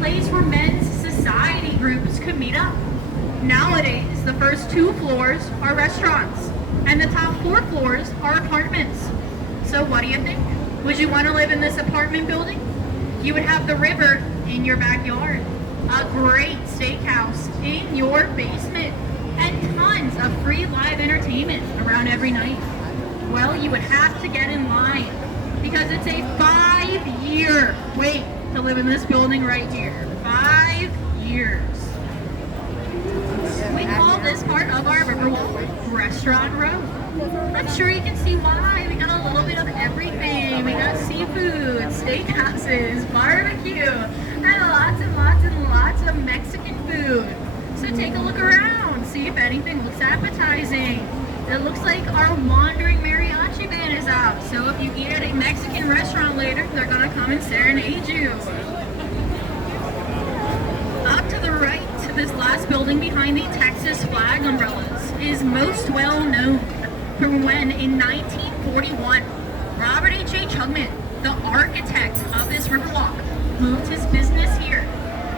place where men's society groups could meet up. Nowadays, the first 2 floors are restaurants, and the top 4 floors are apartments. So what do you think? Would you want to live in this apartment building? You would have the river in your backyard, a great steakhouse in your basement, and tons of free live entertainment around every night. Well, you would have to get in line because it's a 5-year wait to live in this building right here. 5 years. We call this part of our Riverwalk Restaurant Row. I'm sure you can see why. We got a little bit of everything. We got seafood, steakhouses, barbecue, and lots of Mexican food. So take a look around, see if anything looks appetizing. It looks like our wandering mariachi band is out. So if you eat at a Mexican restaurant later, they're gonna come and serenade you. Up to the right, this last building behind the Texas flag umbrellas is most well known from when in 1941, Robert H.H. Hugman, the architect of this Riverwalk, moved his business here.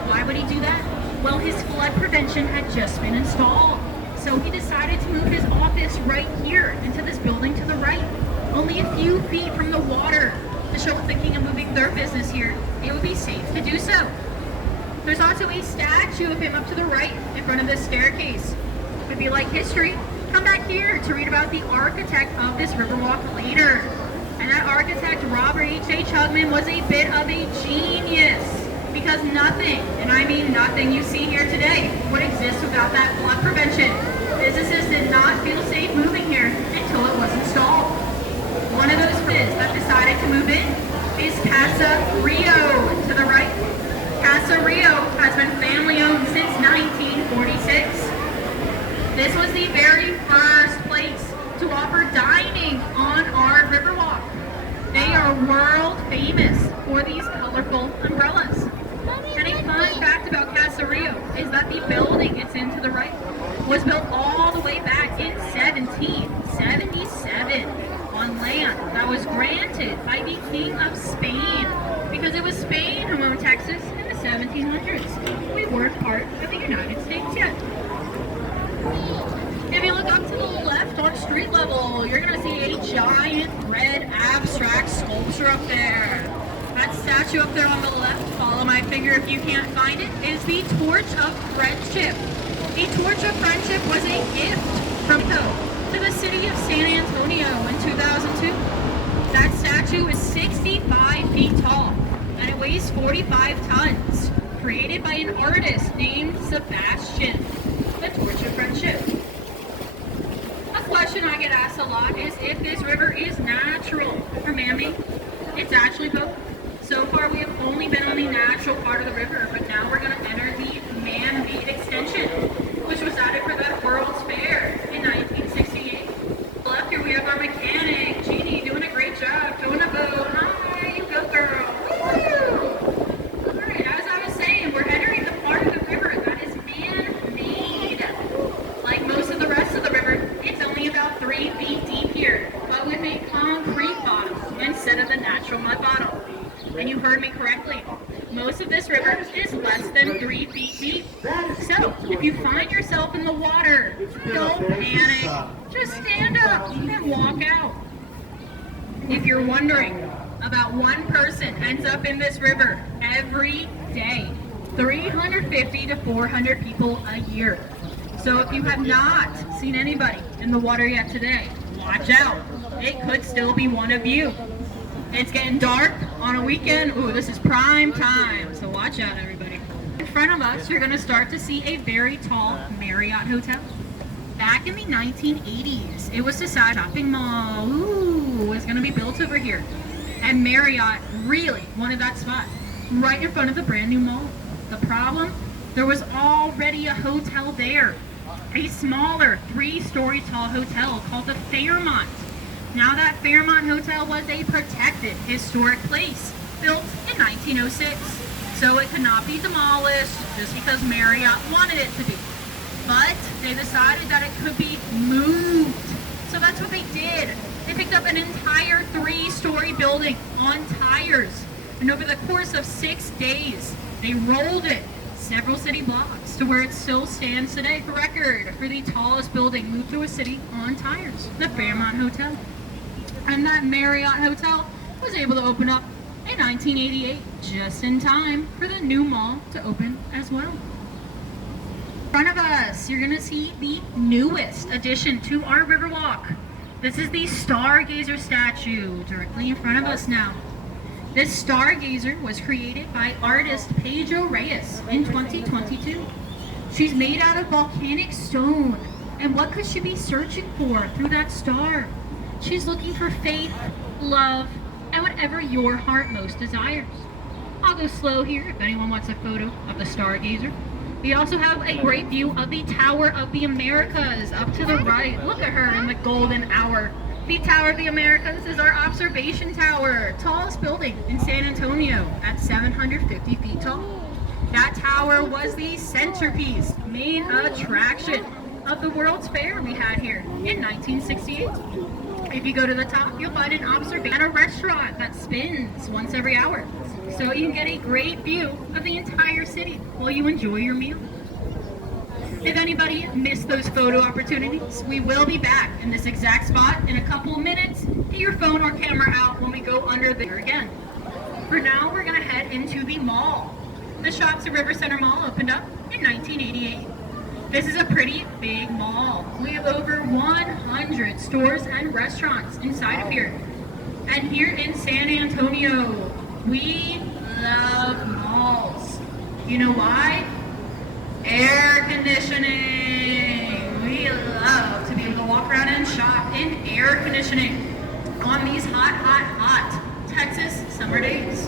Why would he do that? Well, his flood prevention had just been installed. So he decided to move his office right here into this building to the right, only a few feet from the water, to show thinking of moving their business here, it would be safe to do so. There's also a statue of him up to the right in front of this staircase. If you like history, come back here to read about the architect of this Riverwalk later. And that architect, Robert H.H. Hugman, was a bit of a genius because nothing, and I mean nothing you see here today, would exist without that flood prevention. Businesses did not feel safe moving here until it was installed. One of those biz that decided to move in is Casa Rio to the right. Casa Rio has been family owned since 1946. This was the very first place to offer dining on our Riverwalk. They are world famous for these colorful umbrellas. And a fun fact about Casa Rio is that the building it's in to the right was built all the way back in 1777 on land that was granted by the King of Spain, because it was Spain who owned Texas in the 1700s. We weren't part of the United States yet. If you look up to the left on street level, you're going to see a giant red abstract sculpture up there. That statue up there on the left, follow my finger if you can't find it, is the Torch of Friendship. A Torch of Friendship was a gift from to the city of San Antonio in 2002. That statue is 65 feet tall and it weighs 45 tons, created by an artist named Sebastian. The Torch of Friendship. A question I get asked a lot is if this river is natural or man-made. It's actually both. So far we have only been on the natural part of the river, but now we're going to enter the man-made extension, which was added for the World's Fair in 1968. Left here we have our mechanic, Jeannie, doing a great job, towing a boat. Hi, you go girl. Woo! Alright, as I was saying, we're entering the part of the river that is man-made. Like most of the rest of the river, it's only about 3 feet deep here, but with a concrete bottom instead of the natural mud bottom. And you heard me correctly. Most of this river is less than 3 feet deep. So, if you find yourself in the water, don't panic. Just stand up and walk out. If you're wondering, about one person ends up in this river every day. 350 to 400 people a year. So if you have not seen anybody in the water yet today, watch out. It could still be one of you. It's getting dark on a weekend. Ooh, this is prime time, so watch out, everybody. In front of us, you're going to start to see a very tall Marriott hotel. Back in the 1980s, it was Society Shopping Mall. Ooh, was going to be built over here. And Marriott really wanted that spot right in front of the brand new mall. The problem? There was already a hotel there. A smaller 3-story tall hotel called the Fairmont. Now that Fairmont Hotel was a protected historic place built in 1906, so it could not be demolished just because Marriott wanted it to be. But they decided that it could be moved, so that's what they did. They picked up an entire 3-story building on tires, and over the course of 6 days, They rolled it several city blocks to where it still stands today for record for the tallest building moved through a city on tires, the Fairmont Hotel. And that Marriott Hotel was able to open up in 1988, just in time for the new mall to open as well. In front of us, you're gonna see the newest addition to our Riverwalk. This is the Stargazer statue directly in front of us now. This Stargazer was created by artist Pedro Reyes in 2022. She's made out of volcanic stone. And what could she be searching for through that star? She's looking for faith, love, and whatever your heart most desires. I'll go slow here if anyone wants a photo of the Stargazer. We also have a great view of the Tower of the Americas up to the right. Look at her in the golden hour. The Tower of the Americas is our observation tower, tallest building in San Antonio at 750 feet tall. That tower was the centerpiece, main attraction of the World's Fair we had here in 1968. If you go to the top, you'll find an observation and a restaurant that spins once every hour. So you can get a great view of the entire city while you enjoy your meal. If anybody missed those photo opportunities, we will be back in this exact spot in a couple of minutes. Get your phone or camera out when we go under there again. For now, we're gonna head into the mall. The Shops at River Center Mall opened up in 1988. This is a pretty big mall. We have over 100 stores and restaurants inside of here. And here in San Antonio, we love malls. You know why? Air conditioning. We love to be able to walk around and shop in air conditioning on these hot Texas summer days.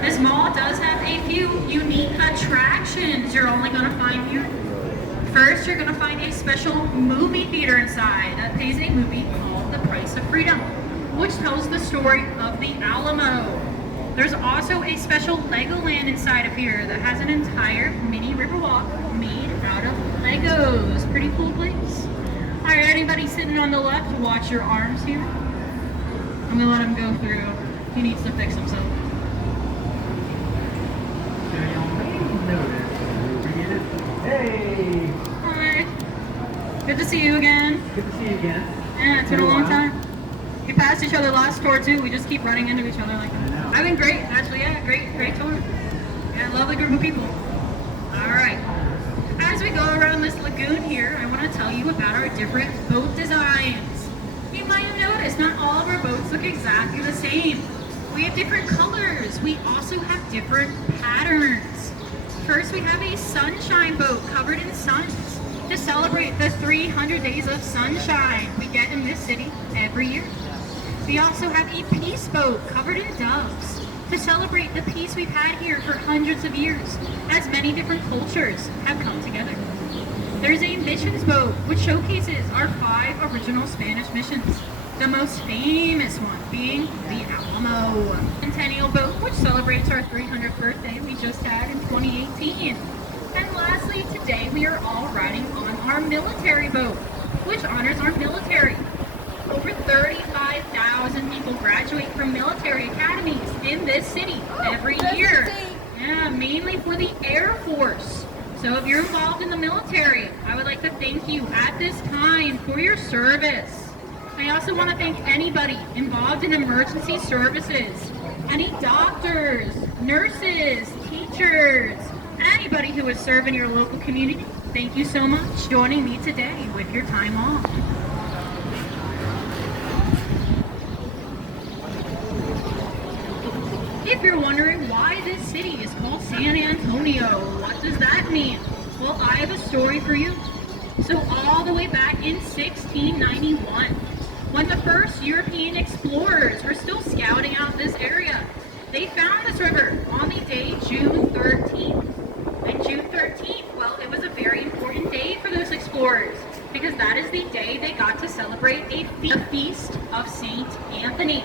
This mall does have a few unique attractions you're only going to find here. First, you're going to find a special movie theater inside that plays a movie called The Price of Freedom, which tells the story of the Alamo. There's also a special Legoland inside of here that has an entire mini Riverwalk made out of Legos. Pretty cool place. Alright, anybody sitting on the left, watch your arms here. I'm gonna let him go through. He needs to fix himself. Hey! Hi. Good to see you again. Good to see you again. Yeah, it's been a long time. We passed each other last tour too. We just keep running into each other like that. I know. I've been great, actually. Yeah, great tour. Yeah, lovely group of people. All right. As we go around this lagoon here, I want to tell you about our different boat designs. You might have noticed not all of our boats look exactly the same. We have different colors. We also have different patterns. First, we have a sunshine boat covered in suns to celebrate the 300 days of sunshine we get in this city every year. We also have a peace boat covered in doves to celebrate the peace we've had here for hundreds of years, as many different cultures have come together. There's a missions boat, which showcases our 5 original Spanish missions, the most famous one being the Alamo. Centennial boat, which celebrates our 300th birthday we just had in 2018. And lastly, today we are all riding on our military boat, which honors our military. Over 35,000 people graduate from military academies in this city every year. Yeah, mainly for the Air Force. So if you're involved in the military, I would like to thank you at this time for your service. I also want to thank anybody involved in emergency services, any doctors, nurses, teachers, anybody who is serving your local community. Thank you so much for joining me today with your time off. If you're wondering why this city is called San Antonio, what does that mean? Well, I have a story for you. So all the way back in 1691, when the first European explorers were still scouting out this area, they found this river on the day June 13th. And June 13th, well, it was a very important day for those explorers because that is the day they got to celebrate the feast of Saint Anthony.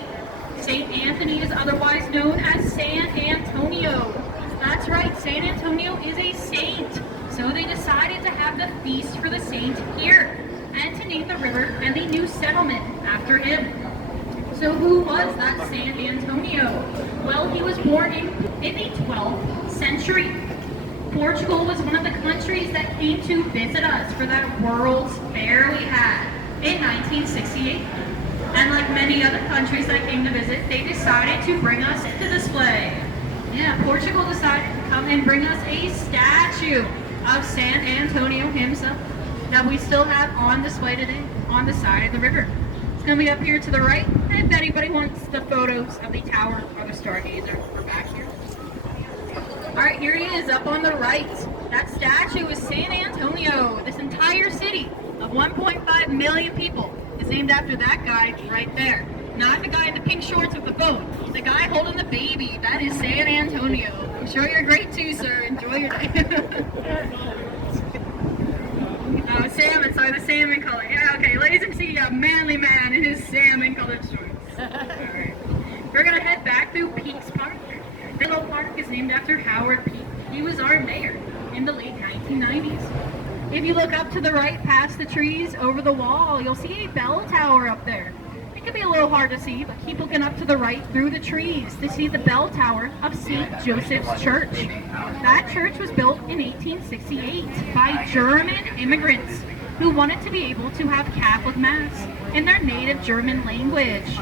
Saint Anthony is otherwise known as San Antonio. That's right, San Antonio is a saint. So they decided to have the feast for the saint here and to name the river and the new settlement after him. So who was that San Antonio? Well, he was born in the 12th century, Portugal was one of the countries that came to visit us for that World's Fair we had in 1968. And like many other countries that came to visit, they decided to bring us to display. Yeah, Portugal decided to come and bring us a statue of San Antonio himself that we still have on display today on the side of the river. It's going to be up here to the right. And if anybody wants the photos of the tower or the stargazer, we're back here. Alright, here he is up on the right. That statue is San Antonio. This entire city of 1.5 million people is named after that guy right there. Not the guy in the pink shorts with the phone. The guy holding the baby. That is San Antonio. I'm sure you're great too, sir. Enjoy your day. Oh, salmon. Sorry, the salmon color. Yeah, okay. Ladies and gentlemen, a manly man in his salmon colored shorts. Alright. We're going to head back through Peaks Park. This little park is named after Howard Peak. He was our mayor in the late 1990s. If you look up to the right past the trees over the wall, you'll see a bell tower up there. It can be a little hard to see, but keep looking up to the right through the trees to see the bell tower of St. Joseph's Church. That church was built in 1868 by German immigrants who wanted to be able to have Catholic Mass in their native German language.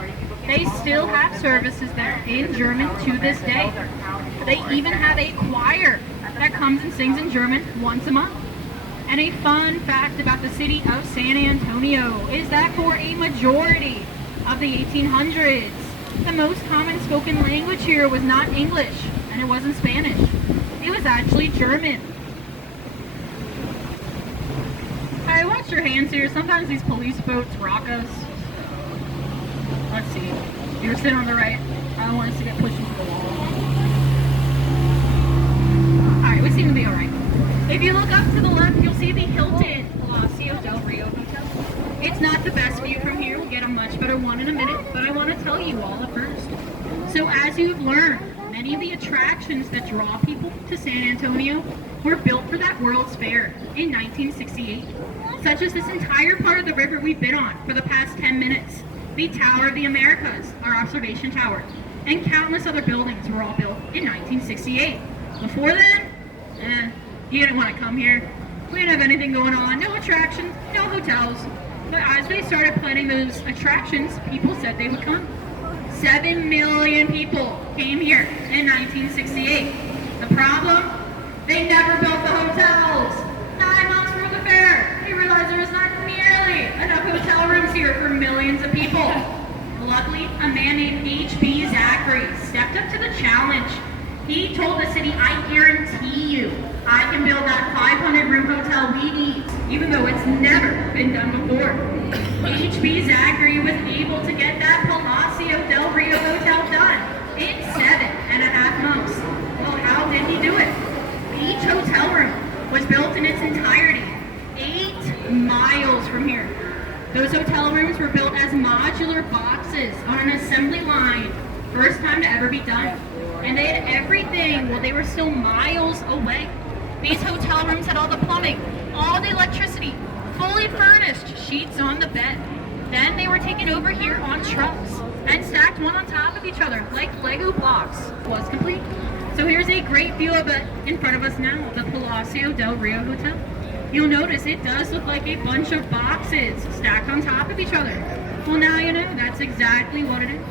They still have services there in German to this day. They even have a choir that comes and sings in German once a month. And a fun fact about the city of San Antonio is that for a majority of the 1800s, the most common spoken language here was not English, and it wasn't Spanish. It was actually German. Hey, watch your hands here. Sometimes these police boats rock us. Let's see. You're sitting on the right. I don't want us to get pushed into the wall. Alright, we seem to be alright. If you look up to the left, you'll see the Hilton Palacio del Rio Hotel. It's not the best view from here. We'll get a much better one in a minute, but I want to tell you all at first. So as you've learned, many of the attractions that draw people to San Antonio were built for that World's Fair in 1968, such as this entire part of the river we've been on for the past 10 minutes. The Tower of the Americas, our observation tower, and countless other buildings were all built in 1968. Before then, you didn't want to come here. We didn't have anything going on, no attractions, no hotels. But as they started planning those attractions, people said they would come. 7 million people came here in 1968. The problem? They never built the hotels. 9 months for the fair, they realized there was not nearly enough hotel rooms here for millions of people. Luckily, a man named H.B. Zachary stepped up to the challenge. He told the city, I guarantee you, I can build that 500-room hotel we need, even though it's never been done before. H.B. Zachary was able to get that Palacio del Rio Hotel done in 7.5 months. Well, how did he do it? Each hotel room was built in its entirety, 8 miles from here. Those hotel rooms were built as modular boxes on an assembly line. First time to ever be done. And they had everything while they were still miles away. These hotel rooms had all the plumbing, all the electricity, fully furnished, sheets on the bed. Then they were taken over here on trucks and stacked one on top of each other like Lego blocks. Was complete. So here's a great view of it in front of us now, the Palacio del Rio Hotel. You'll notice it does look like a bunch of boxes stacked on top of each other. Well, now you know that's exactly what it is.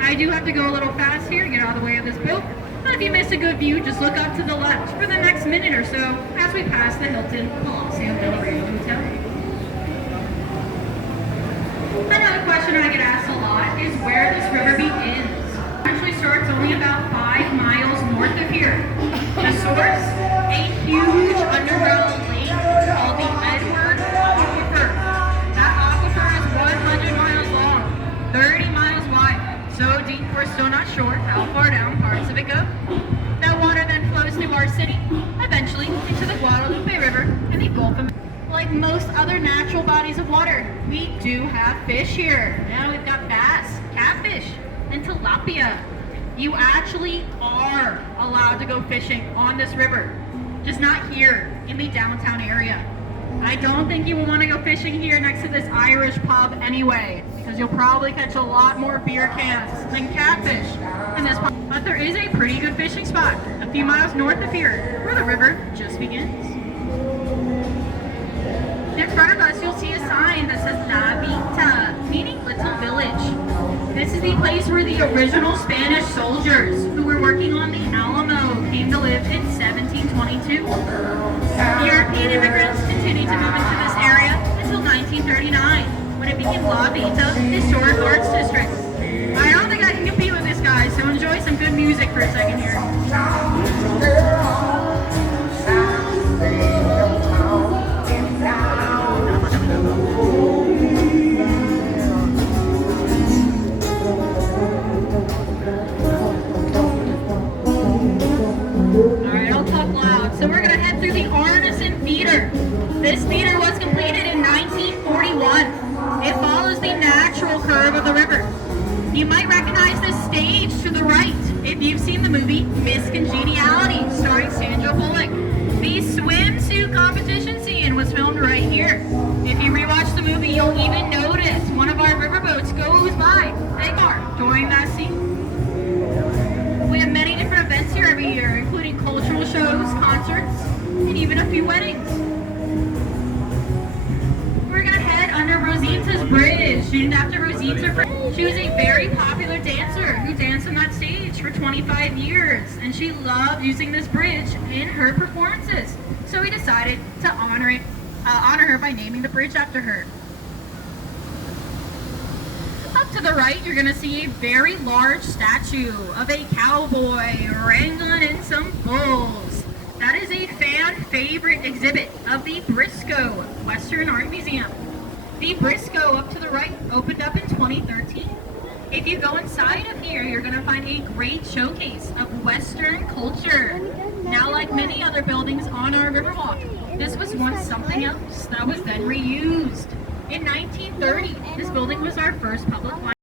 I do have to go a little fast here to get out of the way of this boat. But if you miss a good view, just look up to the left for the next minute or so as we pass the Hilton Palacio del Rio Hotel. Another question I get asked a lot is where this river begins. It actually starts only about 5 miles north of here. The source, a huge underground lake called the Edward Aquifer. That aquifer is 100 miles long, 30 miles wide. So deep we're still not sure how far down parts of it go. That water then flows through our city, eventually into the Guadalupe River and the Gulf of Mexico. Like most other natural bodies of water, we do have fish here. Now we've got bass, catfish, and tilapia. You actually are allowed to go fishing on this river, just not here in the downtown area. I don't think you will want to go fishing here next to this Irish pub anyway, because you'll probably catch a lot more beer cans than catfish in this pub. But there is a pretty good fishing spot. a few miles north of here, where the river just begins. In front of us, you'll see a sign that says La Vita, meaning little village. This is the place where the original Spanish soldiers who were working on the Alamo came to live in 1722. European immigrants continued to move into this area until 1939, when it became La Vita Historic Arts District. I don't think I can compete with this guy, so enjoy some good music for a second here. This feeder was completed in 1941. It follows the natural curve of the river. You might recognize this stage to the right if you've seen the movie Miss Congeniality, starring Sandra Bullock. The swimsuit competition scene was filmed right here. If you rewatch the movie, you'll even notice one of our riverboats goes by Hagar during that scene. We have many different events here every year, including cultural shows, concerts, and even a few weddings. Under Rosita's Bridge, named after Rosita. She was a very popular dancer who danced on that stage for 25 years, and she loved using this bridge in her performances. So we decided to honor her by naming the bridge after her. Up to the right, you're going to see a very large statue of a cowboy wrangling in some bulls. That is a fan favorite exhibit of the Briscoe Western Art Museum. The Briscoe up to the right opened up in 2013. If you go inside of here, you're going to find a great showcase of Western culture. Now, like many other buildings on our Riverwalk, this was once something else that was then reused. In 1930, this building was our first public library.